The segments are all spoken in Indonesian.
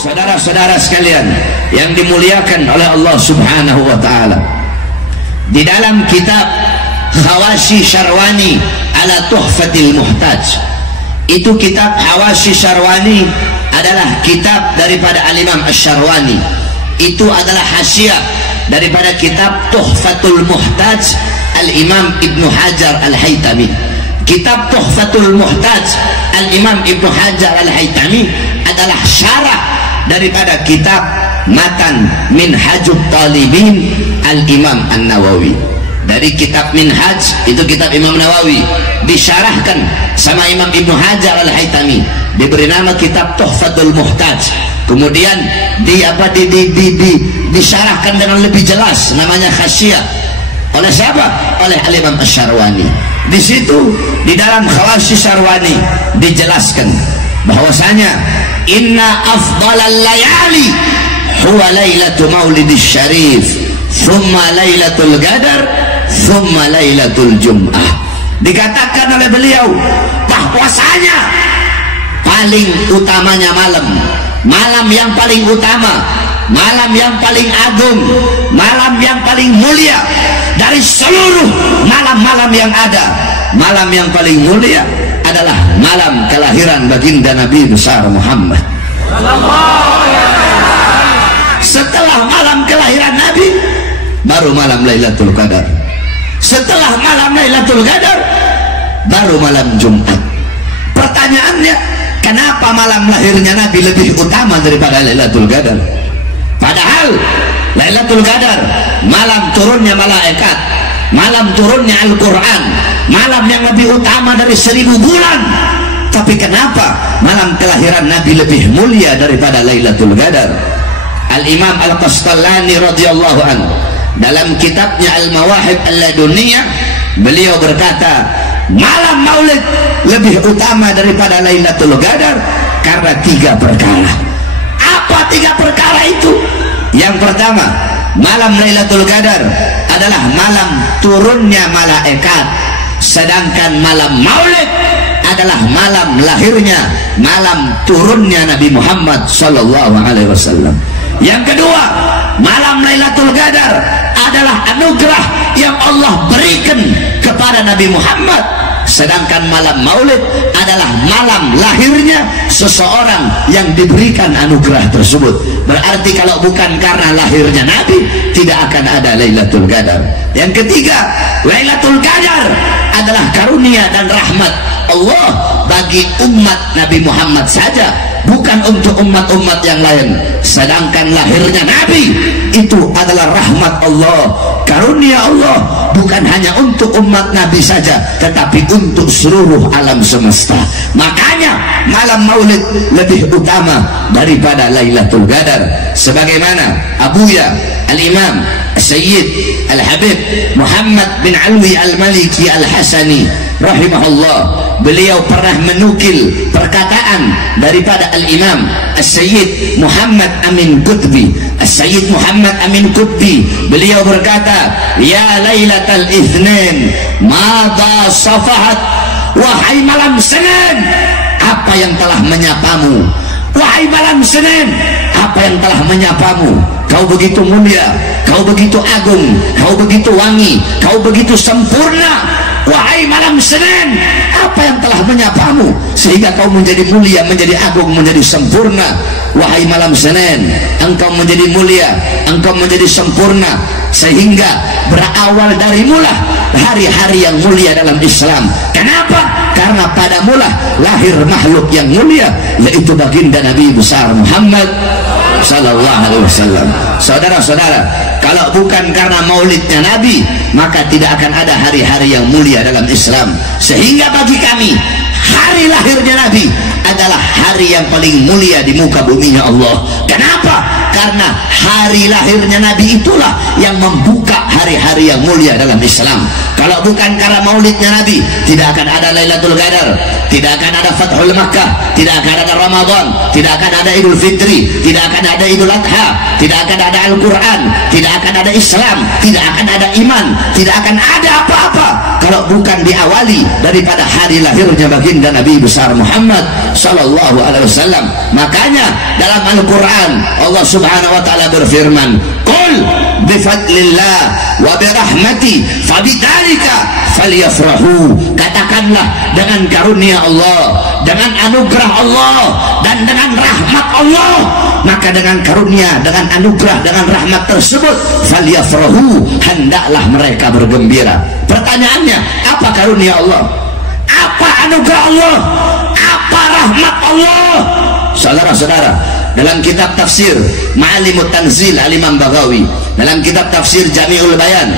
Saudara-saudara sekalian yang dimuliakan oleh Allah Subhanahu wa taala, di dalam kitab Hawashi Syarwani ala Tuhfatil Muhtaj, itu kitab Hawashi Syarwani adalah kitab daripada Al-Imam Asy-Syarwani, itu adalah hasyiah daripada kitab Tuhfatul Muhtaj Al-Imam Ibnu Hajar Al-Haytami. Kitab Tuhfatul Muhtaj Al-Imam Ibnu Hajar Al-Haytami adalah syarah daripada kitab Matan Minhajut Talibin Al-Imam An-Nawawi. Dari kitab Minhaj, itu kitab Imam Nawawi, disyarahkan sama Imam Ibnu Hajar Al-Haytami, diberi nama kitab Tuhfatul Muhtaj. Kemudian disyarahkan dengan lebih jelas, namanya hasyiah. Oleh siapa? Oleh Al-Imam Asy-Syarwani. Di situ di dalam Hawashi Syarwani dijelaskan bahwasanya inna afdalal layali huwa lailatul maulidis syarif thumma lailatul qadar thumma lailatul jum'ah. Dikatakan oleh beliau bahwasanya paling utamanya malam yang paling utama, malam yang paling agung, malam yang paling mulia dari seluruh malam-malam yang ada. Malam yang paling mulia adalah malam kelahiran baginda Nabi besar Muhammad. Setelah malam kelahiran Nabi, baru malam Lailatul Qadar. Setelah malam Lailatul Qadar, baru malam Jumat. Pertanyaannya, kenapa malam lahirnya Nabi lebih utama daripada Lailatul Qadar? Padahal Lailatul Qadar malam turunnya malaikat, malam turunnya Al-Quran, malam yang lebih utama dari 1000 bulan. Tapi kenapa malam kelahiran Nabi lebih mulia daripada Lailatul Qadar? Al-Imam Al-Qastallani radhiyallahu anhu dalam kitabnya Al-Mawahib Al-Laduniyah, beliau berkata malam maulid lebih utama daripada Lailatul Qadar karena 3 perkara. Apa 3 perkara itu? Yang pertama, malam Lailatul Qadar adalah malam turunnya malaikat, sedangkan malam maulid adalah malam lahirnya, malam turunnya Nabi Muhammad sallallahu alaihi wasallam. Yang kedua, malam Lailatul Qadar adalah anugerah yang Allah berikan kepada Nabi Muhammad, sedangkan malam maulid adalah malam lahirnya seseorang yang diberikan anugerah tersebut. Berarti kalau bukan karena lahirnya Nabi, tidak akan ada Lailatul Qadar. Yang ketiga, Lailatul Qadar adalah karunia dan rahmat Allah bagi umat Nabi Muhammad saja, bukan untuk umat-umat yang lain. Sedangkan lahirnya Nabi itu adalah rahmat Allah, karunia Allah, bukan hanya untuk umat Nabi saja, tetapi untuk seluruh alam semesta. Makanya malam maulid lebih utama daripada Lailatul Qadar. Sebagaimana Abuya Al-Imam Sayyid Al-Habib Muhammad bin Alwi Al-Maliki Al-Hasani rahimahullah, beliau pernah menukil perkataan daripada Al-Imam As-Sayyid Muhammad Amin Qutbi. As-Sayyid Muhammad Amin Qutbi, beliau berkata, ya Lailatul Itsnin madha safahat, wahai malam Senin, apa yang telah menyapamu? Wahai malam Senin, apa yang telah menyapamu? Kau begitu mulia, kau begitu agung, kau begitu wangi, kau begitu sempurna. Wahai malam Senin, apa yang telah menyapamu sehingga kau menjadi mulia, menjadi agung, menjadi sempurna? Wahai malam Senin, engkau menjadi mulia, engkau menjadi sempurna, sehingga berawal dari mula hari-hari yang mulia dalam Islam. Kenapa? Karena pada mula lahir makhluk yang mulia, yaitu baginda Nabi besar Muhammad sallallahu alaihi wasallam. Saudara-saudara, kalau bukan karena maulidnya Nabi, maka tidak akan ada hari-hari yang mulia dalam Islam. Sehingga bagi kami, hari lahirnya Nabi adalah hari yang paling mulia di muka buminya Allah. Kenapa? Karena hari lahirnya Nabi itulah yang membuka hari-hari yang mulia dalam Islam. Kalau bukan karena maulidnya Nabi, tidak akan ada Lailatul Qadar, tidak akan ada Fathul Makkah, tidak akan ada Ramadan, tidak akan ada Idul Fitri, tidak akan ada Idul Adha, tidak akan ada Al-Quran, tidak akan ada Islam, tidak akan ada iman, tidak akan ada apa-apa. kalau bukan diawali daripada hari lahirnya baginda Nabi besar Muhammad sallallahu alaihi wasallam. Makanya dalam Al-Qur'an Allah Subhanahu wa taala berfirman, "Qul bi fadlillah wa bi rahmati fabidzalika falyafrahu." Katakanlah dengan karunia Allah, dengan anugerah Allah dan dengan rahmat Allah, maka dengan karunia, dengan anugerah, dengan rahmat tersebut falyafrahu, hendaklah mereka bergembira. Pertanyaannya, apa karunia Allah? Apa anugerah Allah? Apa rahmat Allah? Saudara-saudara, dalam kitab tafsir Ma'alimut Tanzil Al-Imam Baghawi, dalam kitab tafsir Jami'ul Bayan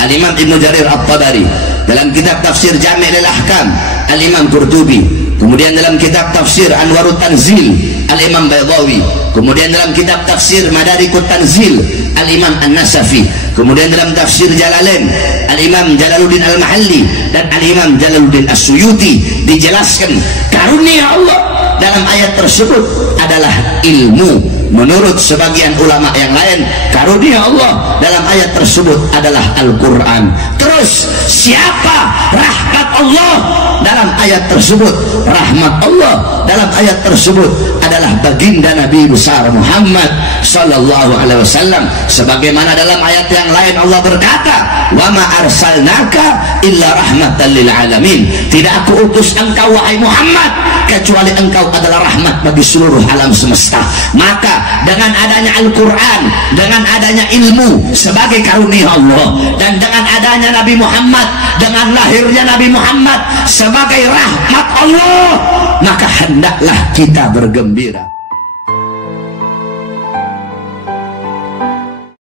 Al-Imam Ibnu Jarir At-Tabari, dalam kitab tafsir Jami'ul Ahkam Al-Imam Qurtubi, kemudian dalam kitab tafsir Anwarut Tanzil Al-Imam Baydawi, kemudian dalam kitab tafsir Madarikut Tanzil Al-Imam An-Nasafi, kemudian dalam tafsir Jalalain Al-Imam Jalaluddin Al-Mahalli dan Al-Imam Jalaluddin As-Suyuti, dijelaskan karunia Allah dalam ayat tersebut adalah ilmu. Menurut sebagian ulama yang lain, karunia Allah dalam ayat tersebut adalah Al-Quran. Terus siapa rahmat Allah dalam ayat tersebut? Rahmat Allah dalam ayat tersebut adalah baginda Nabi besar Muhammad sallallahu alaihi wasallam, sebagaimana dalam ayat yang lain Allah berkata, "Wa ma arsalnaka illa rahmatan lil alamin." Tidak aku utus engkau wahai Muhammad kecuali engkau adalah rahmat bagi seluruh alam semesta. Maka dengan adanya Al-Quran, dengan adanya ilmu sebagai karunia Allah, dan dengan adanya Nabi Muhammad, dengan lahirnya Nabi Muhammad sebagai rahmat Allah, maka hendaklah kita bergembira.